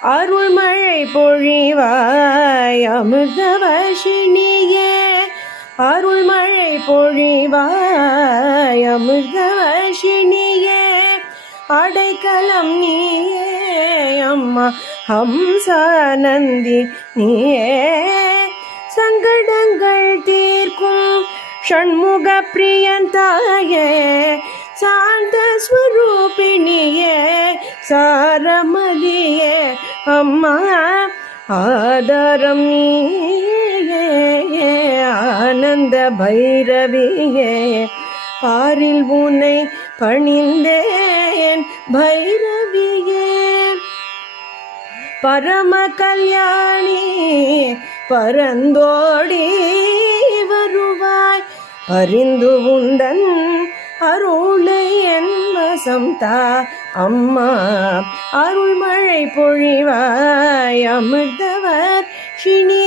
அருள்மழை பொழிவாய் அமிர்தவர்ஷினியே, அருள்மழை பொழிவாய் அமிர்தவர்ஷினியே, அடைக்கலம் நீயே அம்மா ஹம்சானந்தி நீயே, சங்கடங்கள் தீர்க்கும் ஷண்முக பிரியந்தாயே, சாந்த ஸ்வரூபிணியே சாரமதியே அம்மா ஆதாரம் நீயே, ஆனந்த பைரவியே பாரில் உன்னை பணிந்தேன் பைரவியே, பரம கல்யாணி பரந்தோடி வருவாய், பரிந்து உந்தன் அருளை என் வசம் தா அம்மா, அருள்மழை பொழிவாய் அமிர்தவர்ஷினி